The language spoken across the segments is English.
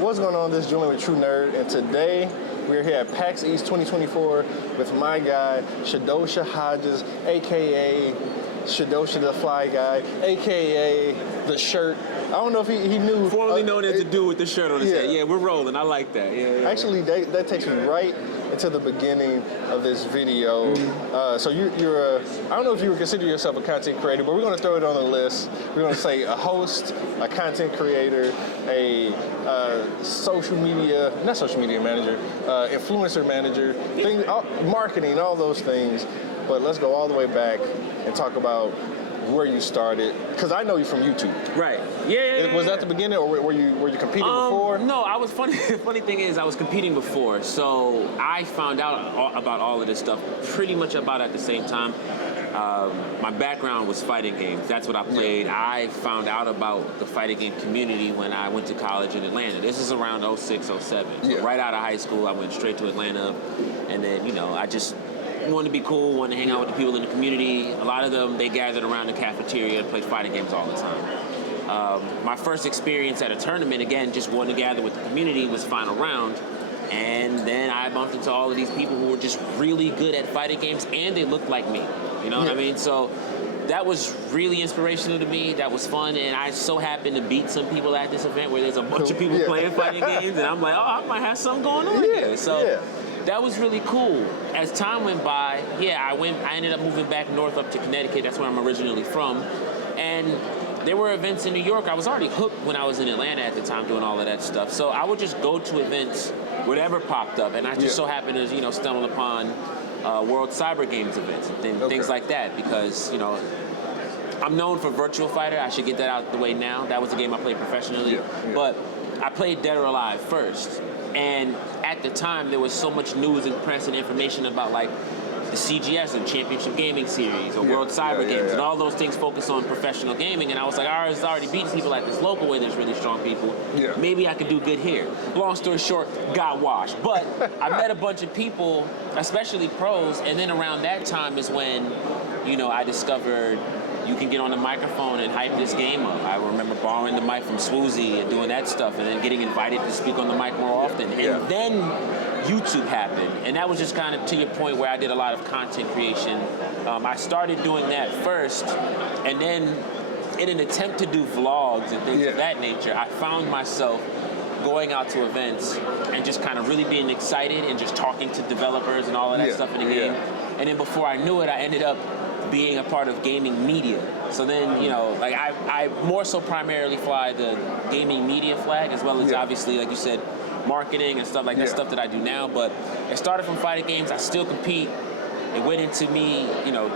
What's going on? This is Julian with True Nerd, and today we're here at PAX East 2024 with my guy, Shidosha Hodges, aka Shidosha the Fly Guy, aka The Shirt. I don't know if he knew. Formerly known as the dude with the shirt on his head. Yeah, we're rolling. I like that. Yeah. Actually, that takes me right into the beginning of this video. So you're I don't know if you would consider yourself a content creator, but we're going to throw it on the list. We're going to say a host, a content creator, a social media manager, influencer manager, marketing, all those things. But let's go all the way back and talk about where you started, because I know you from YouTube. Right. Yeah. Was that the beginning, or were you competing before? No, I was funny. The funny thing is, I was competing before, so I found out about all of this stuff pretty much about at the same time. My background was fighting games. That's what I played. Yeah. I found out about the fighting game community when I went to college in Atlanta. This is around 06, 07. So right out of high school, I went straight to Atlanta, and then I just wanted to be cool, wanted to hang out with the people in the community. A lot of them, they gathered around the cafeteria and played fighting games all the time. My first experience at a tournament, again, just wanting to gather with the community, was Final Round. And then I bumped into all of these people who were just really good at fighting games, and they looked like me. You know what I mean? So that was really inspirational to me. That was fun, and I so happened to beat some people at this event where there's a bunch of people playing fighting games, and I'm like, oh, I might have something going on here. So that was really cool. As time went by, I ended up moving back north up to Connecticut. That's where I'm originally from. And there were events in New York. I was already hooked when I was in Atlanta at the time doing all of that stuff. So I would just go to events, whatever popped up. And I just so happened to, stumble upon World Cyber Games events and things like that, because, I'm known for Virtua Fighter. I should get that out the way now. That was a game I played professionally. But I played Dead or Alive first. And at the time, there was so much news and press and information about, like, the CGS and Championship Gaming Series or World Cyber Games, and all those things focus on professional gaming. And I was like, I was already beating people at this local where there's really strong people. Maybe I could do good here. Long story short, got washed. But I met a bunch of people, especially pros, and then around that time is when, I discovered you can get on the microphone and hype this game up. I remember borrowing the mic from Swoozy and doing that stuff, and then getting invited to speak on the mic more often. And then YouTube happened, and that was just kind of to your point where I did a lot of content creation. I started doing that first, and then in an attempt to do vlogs and things of that nature, I found myself going out to events and just kind of really being excited and just talking to developers and all of that stuff in the game. And then before I knew it, I ended up being a part of gaming media. So then, I more so primarily fly the gaming media flag, as well as obviously, like you said, marketing and stuff like that, stuff that I do now. But it started from fighting games. I still compete. It went into me,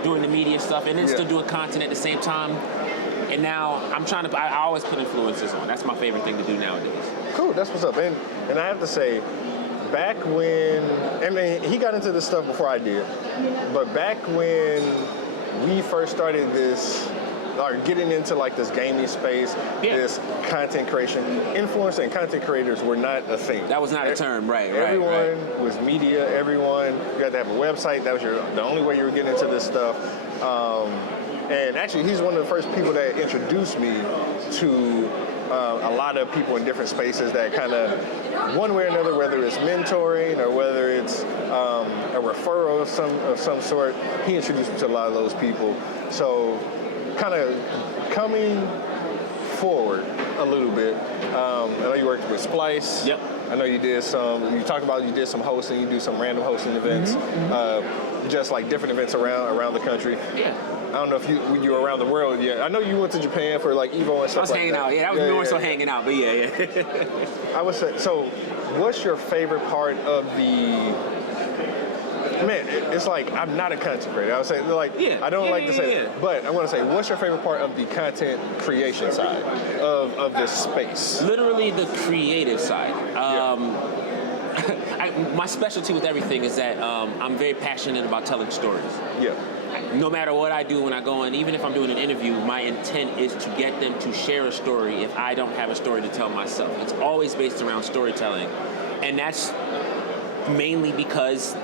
doing the media stuff, and then still doing content at the same time. And now I always put influencers on. That's my favorite thing to do nowadays. Cool, that's what's up. And I have to say, back when, he got into this stuff before I did, but back when we first started this, getting into like this gaming space, this content creation, influencer and content creators were not a thing. That was not a term, right? Everyone was media. Everyone, you had to have a website. That was the only way you were getting into this stuff. And actually, he's one of the first people that introduced me to a lot of people in different spaces that kind of, one way or another, whether it's mentoring or whether it's a referral of some sort, he introduced me to a lot of those people. So kind of coming forward a little bit, I know you worked with Splice. Yep. I know you did you talked about you did some hosting, you do some random hosting events, just like different events around the country. Yeah. I don't know if you were around the world yet. I know you went to Japan for like Evo and stuff like that. I was hanging out, that was more so hanging out, but I would say, so what's your favorite part of the, it's like, I'm not a content creator. I would say, I don't like to say that, but I want to say, what's your favorite part of the content creation side of this space? Literally the creative side. My specialty with everything is that I'm very passionate about telling stories. No matter what I do when I go in, even if I'm doing an interview, my intent is to get them to share a story if I don't have a story to tell myself. It's always based around storytelling. And that's mainly because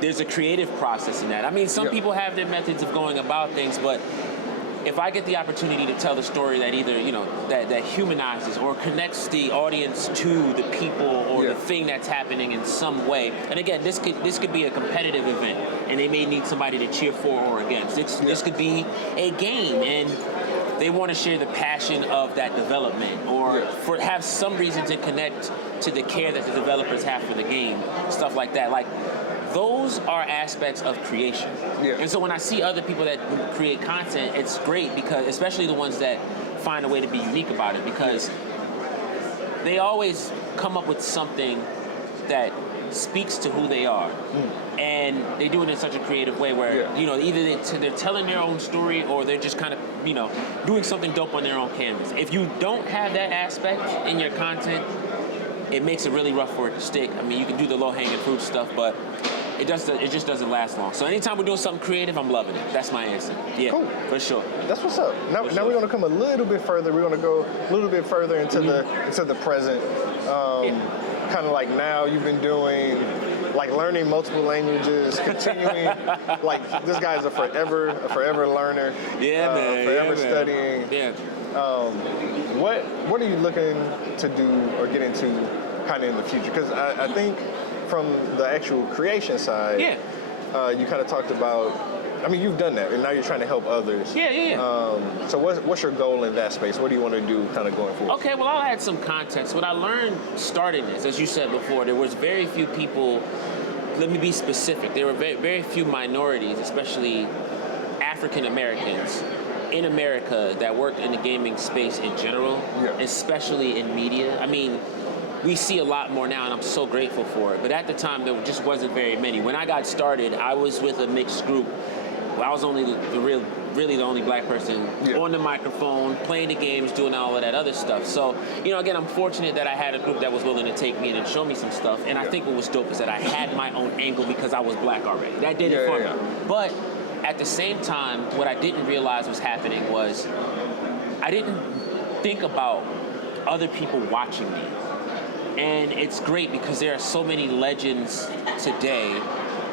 there's a creative process in that. I mean, some people have their methods of going about things, but if I get the opportunity to tell the story that either, that humanizes or connects the audience to the people or the thing that's happening in some way, and again, this could be a competitive event, and they may need somebody to cheer for or against. This could be a game, and they want to share the passion of that development, or have some reason to connect to the care that the developers have for the game, stuff like that. Like, those are aspects of creation. Yeah. And so when I see other people that create content, it's great, because, especially the ones that find a way to be unique about it, because they always come up with something that speaks to who they are. And they do it in such a creative way where, either they're telling their own story, or they're just kind of, doing something dope on their own canvas. If you don't have that aspect in your content, it makes it really rough for it to stick. I mean, you can do the low-hanging fruit stuff, but it just doesn't last long. So anytime we're doing something creative, I'm loving it. That's my answer. Yeah, cool. For sure. That's what's up. Now we're going to come a little bit further. We're going to go a little bit further into the present. Kind of like now you've been doing, like, learning multiple languages, continuing. Like, this guy's a forever learner. Yeah, man. Forever studying. Yeah. What are you looking to do or get into kind of in the future? Because I think from the actual creation side, you kind of talked about, I mean, you've done that, and now you're trying to help others. Yeah. So what's your goal in that space? What do you want to do kind of going forward? Okay, well, I'll add some context. What I learned starting this, as you said before, there was very few people, let me be specific, there were very, very few minorities, especially African Americans, in America that worked in the gaming space in general, especially in media. I mean, we see a lot more now, and I'm so grateful for it. But at the time, there just wasn't very many. When I got started, I was with a mixed group. I was only really the only black person on the microphone, playing the games, doing all of that other stuff. So, again, I'm fortunate that I had a group that was willing to take me in and show me some stuff. And I think what was dope is that I had my own angle because I was black already. That did it for me. But at the same time, what I didn't realize was happening was I didn't think about other people watching me. And it's great because there are so many legends today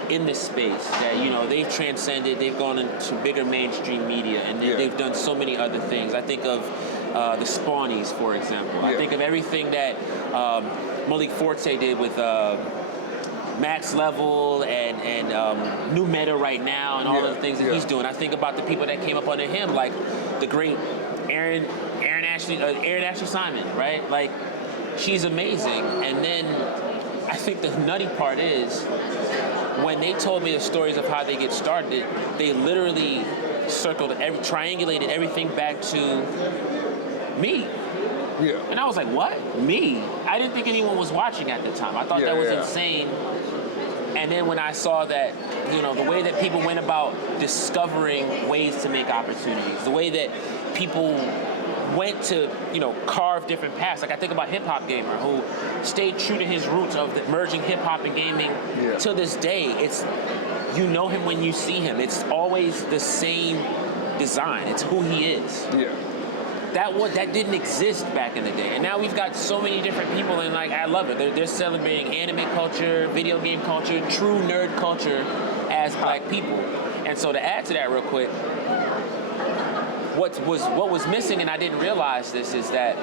in this space that, they've transcended, they've gone into bigger mainstream media, and they've done so many other things. I think of the Spawnies, for example. I think of everything that Malik Forte did with Max Level and New Meta right now, and all of the things that he's doing. I think about the people that came up under him, like the great Aaron Ashley Simon, right? Like, she's amazing. And then I think the nutty part is when they told me the stories of how they get started, they literally triangulated everything back to me. Yeah. And I was like, what? Me? I didn't think anyone was watching at the time. I thought that was insane. And then when I saw that, the way that people went about discovering ways to make opportunities, the way that people went to, carve different paths. Like, I think about Hip Hop Gamer, who stayed true to his roots of merging hip hop and gaming. To this day. It's, him when you see him. It's always the same design. It's who he is. Yeah. That didn't exist back in the day. And now we've got so many different people, and, like, I love it. They're celebrating anime culture, video game culture, true nerd culture as black people. And so to add to that real quick, what was missing, and I didn't realize this, is that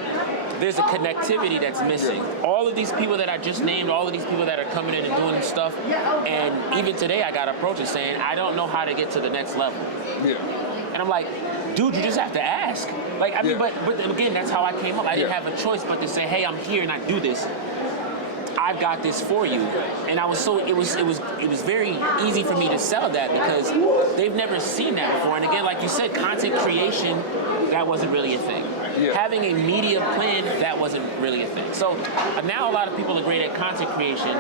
there's a connectivity that's missing. All of these people that I just named, all of these people that are coming in and doing stuff, and even today I got approaches saying, I don't know how to get to the next level. Yeah. And I'm like, dude, you just have to ask. Like, I mean, but again, that's how I came up. I didn't have a choice but to say, hey, I'm here and I do this. I've got this for you. And I was it was very easy for me to sell that because they've never seen that before. And again, like you said, content creation, that wasn't really a thing. Yeah. Having a media plan, that wasn't really a thing. So now a lot of people are great at content creation,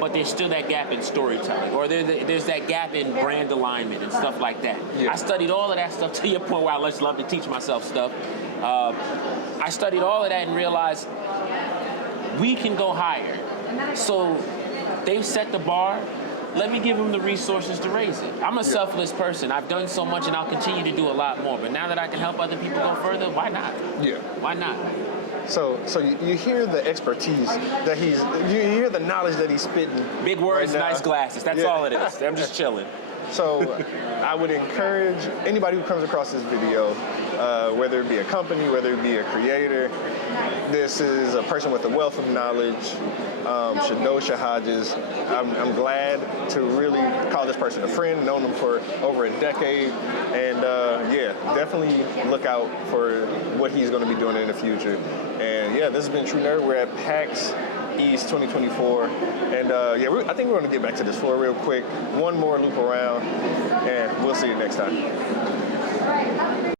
but there's still that gap in storytelling, or there's that gap in brand alignment and stuff like that. Yeah. I studied all of that stuff to your point where I just love to teach myself stuff. I studied all of that and realized we can go higher. So they've set the bar. Let me give them the resources to raise it. I'm a selfless person. I've done so much and I'll continue to do a lot more. But now that I can help other people go further, why not? Yeah. Why not? So you hear the expertise that you hear the knowledge that he's spitting. Big words, right, nice glasses. That's all it is. I'm just chilling. So I would encourage anybody who comes across this video, whether it be a company, whether it be a creator, this is a person with a wealth of knowledge, Shidosha Hodges. I'm glad to really call this person a friend, known him for over a decade, and yeah, definitely look out for what he's going to be doing in the future. And yeah, this has been True Nerd. We're at PAX East 2024, and yeah, I think we're going to get back to this floor real quick. One more loop around, and we'll see you next time.